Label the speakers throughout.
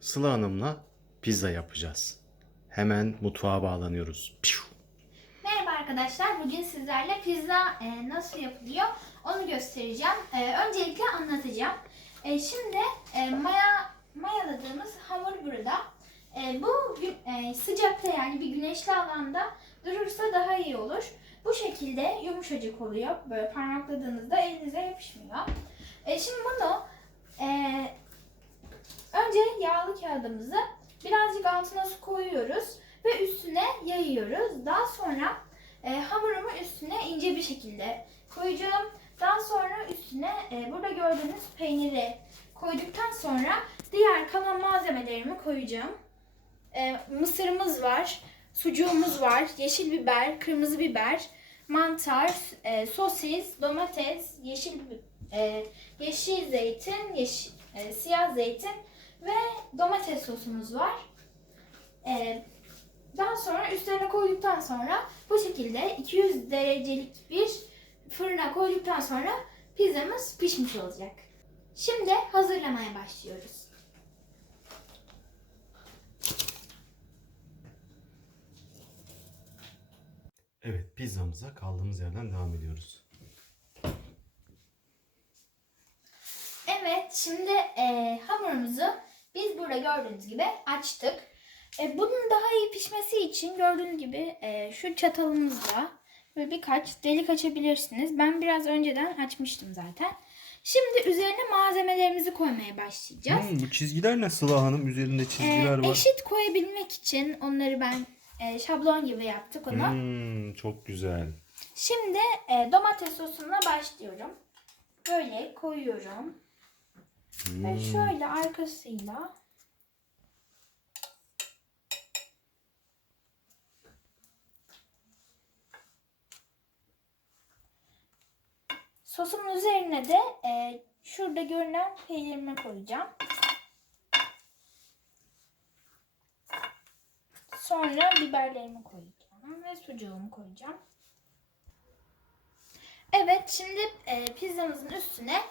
Speaker 1: Sıla Hanım'la pizza yapacağız. Hemen mutfağa bağlanıyoruz. Piu.
Speaker 2: Merhaba arkadaşlar. Bugün sizlerle pizza e, nasıl yapılıyor onu göstereceğim. E, öncelikle anlatacağım. E, şimdi e, maya mayaladığımız hamur burada. E, bu e, sıcakta yani bir güneşli alanda durursa daha iyi olur. Bu şekilde yumuşacık oluyor. Böyle parmakladığınızda elinize yapışmıyor. E, şimdi bunu e, önce yağlı kağıdımızı birazcık altına su koyuyoruz ve üstüne yayıyoruz. Daha sonra e, hamurumu üstüne ince bir şekilde koyacağım. Daha sonra üstüne e, burada gördüğünüz peyniri koyduktan sonra diğer kalan malzemelerimi koyacağım. E, mısırımız var, sucuğumuz var, yeşil biber, kırmızı biber, mantar, e, sosis, domates, yeşil e, yeşil zeytin, yeşil, e, siyah zeytin ve domates sosumuz var. E, daha sonra üstlerine koyduktan sonra bu şekilde 200 derecelik bir fırına koyduktan sonra pizzamız pişmiş olacak. Şimdi hazırlamaya başlıyoruz.
Speaker 1: Evet pizzamıza kaldığımız yerden devam ediyoruz.
Speaker 2: Evet, şimdi e, hamurumuzu biz burada gördüğünüz gibi açtık. E, bunun daha iyi pişmesi için gördüğünüz gibi e, şu çatalımızla böyle birkaç delik açabilirsiniz. Ben biraz önceden açmıştım zaten. Şimdi üzerine malzemelerimizi koymaya başlayacağız.
Speaker 1: Hmm, bu çizgiler ne Sıla Hanım? Üzerinde çizgiler var.
Speaker 2: eşit koyabilmek için onları ben e, şablon gibi yaptık onu.
Speaker 1: Hmm, çok güzel.
Speaker 2: Şimdi e, domates sosuna başlıyorum. Böyle koyuyorum. Ve
Speaker 1: Hmm.
Speaker 2: şöyle arkasıyla sosumun üzerine de e, şurada görünen peynirimi koyacağım. Sonra biberlerimi koyacağım ve sucuğumu koyacağım. Evet şimdi e, pizzamızın üstüne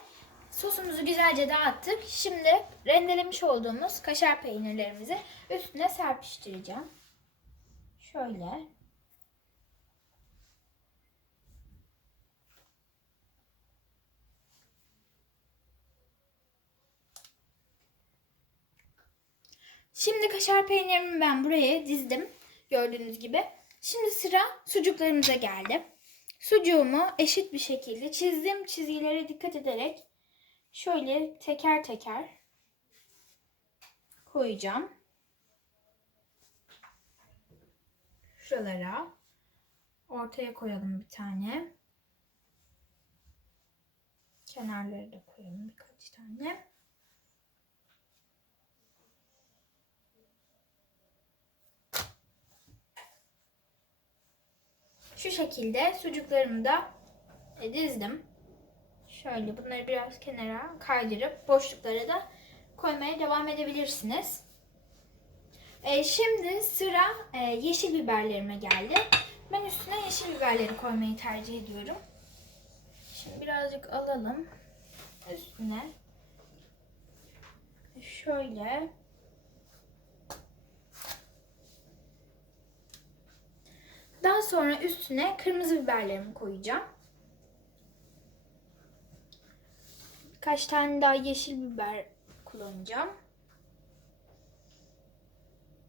Speaker 2: sosumuzu güzelce dağıttık. Şimdi rendelemiş olduğumuz kaşar peynirlerimizi üstüne serpiştireceğim. Şöyle. Şimdi kaşar peynirimi ben buraya dizdim. Gördüğünüz gibi. Şimdi sıra sucuklarımıza geldi. Sucuğumu eşit bir şekilde çizdiğim çizgilere dikkat ederek şöyle teker teker koyacağım. Şuralara ortaya koyalım bir tane. Kenarları da koyalım birkaç tane. Şu şekilde sucuklarımı da dizdim. Şöyle bunları biraz kenara kaydırıp boşluklara da koymaya devam edebilirsiniz. E, şimdi sıra e, yeşil biberlerime geldi. Ben üstüne yeşil biberleri koymayı tercih ediyorum. Şimdi birazcık alalım üstüne. Şöyle. Daha sonra üstüne kırmızı biberlerimi koyacağım. Birkaç tane daha yeşil biber kullanacağım.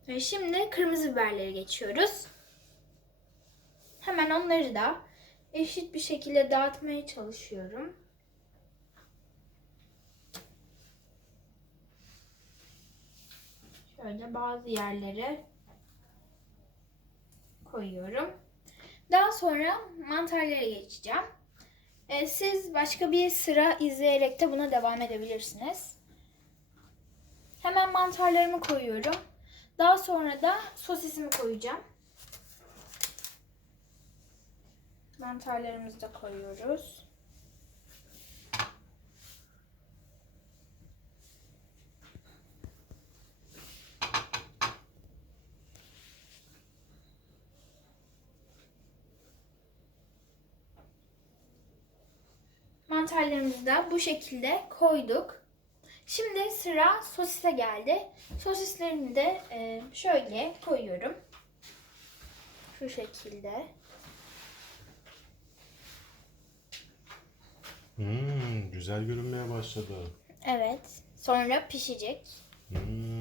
Speaker 2: Ve şimdi kırmızı biberlere geçiyoruz. Hemen onları da eşit bir şekilde dağıtmaya çalışıyorum. Şöyle bazı yerlere koyuyorum. Daha sonra mantarlara geçeceğim. Ee, siz başka bir sıra izleyerek de buna devam edebilirsiniz. Hemen mantarlarımı koyuyorum. Daha sonra da sosisimi koyacağım. Mantarlarımızı da koyuyoruz. Mantarlarımızı da bu şekilde koyduk. Şimdi sıra sosise geldi. Sosislerini de e, şöyle koyuyorum. Şu şekilde.
Speaker 1: Hmm, güzel görünmeye başladı.
Speaker 2: Evet. Sonra pişecek.
Speaker 1: Hmm.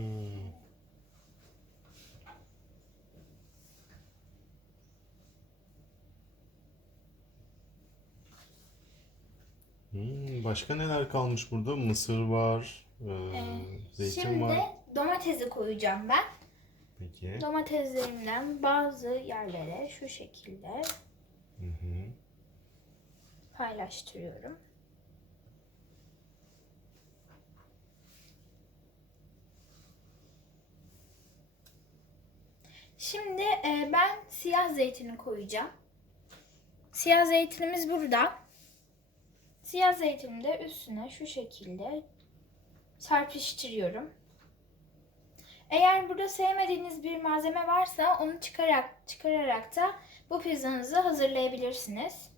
Speaker 1: Hmm, başka neler kalmış burada? Mısır var, e,
Speaker 2: Ee,
Speaker 1: zeytin
Speaker 2: Şimdi
Speaker 1: var.
Speaker 2: domatesi koyacağım ben.
Speaker 1: Peki.
Speaker 2: Domateslerimden bazı yerlere şu şekilde
Speaker 1: Hı hı.
Speaker 2: paylaştırıyorum. Şimdi e, ben siyah zeytini koyacağım. Siyah zeytinimiz burada. Siyah zeytini de üstüne şu şekilde serpiştiriyorum. Eğer burada sevmediğiniz bir malzeme varsa onu çıkarak çıkararak da bu pizzanızı hazırlayabilirsiniz.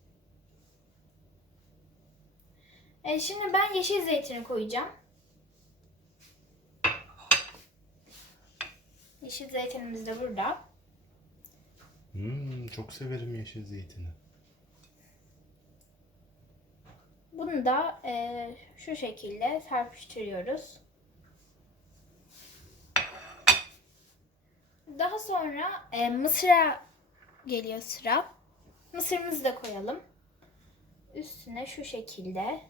Speaker 2: E, şimdi ben yeşil zeytini koyacağım. Yeşil zeytinimiz de burada.
Speaker 1: Hmm, çok severim yeşil zeytini.
Speaker 2: Bunu da e, şu şekilde serpiştiriyoruz. Daha sonra e, mısıra geliyor sıra. Mısırımızı da koyalım. Üstüne şu şekilde.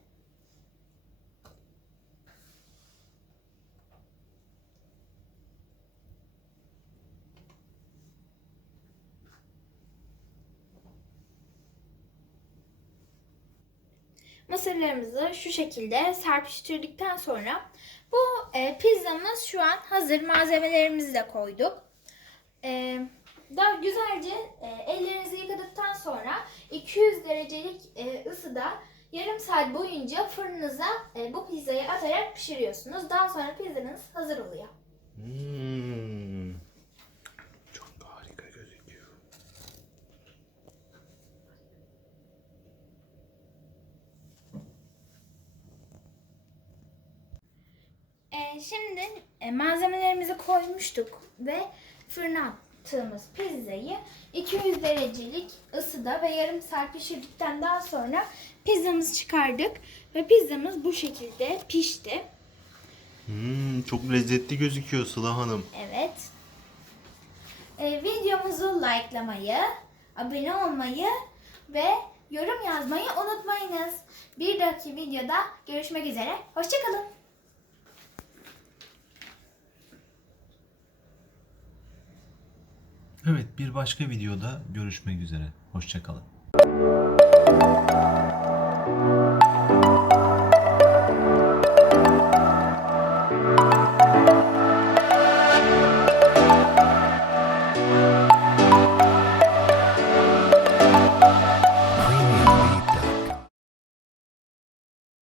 Speaker 2: Mısırlarımızı şu şekilde serpiştirdikten sonra bu e, pizzamız şu an hazır. Malzemelerimizi de koyduk. E, daha güzelce e, ellerinizi yıkadıktan sonra 200 derecelik e, ısıda yarım saat boyunca fırınıza e, bu pizzayı atarak pişiriyorsunuz. Daha sonra pizzanız hazır oluyor.
Speaker 1: Hmm. Çok harika gözüküyor.
Speaker 2: E, şimdi e, malzemelerimizi koymuştuk ve fırına attığımız pizzayı 200 derecelik ısıda ve yarım saat pişirdikten daha sonra pizzamızı çıkardık ve pizzamız bu şekilde pişti.
Speaker 1: Hmm, çok lezzetli gözüküyor Sıla Hanım.
Speaker 2: Evet. E, videomuzu likelamayı, abone olmayı ve yorum yazmayı unutmayınız. Bir dahaki videoda görüşmek üzere. Hoşçakalın.
Speaker 3: Evet bir başka videoda görüşmek üzere. Hoşçakalın.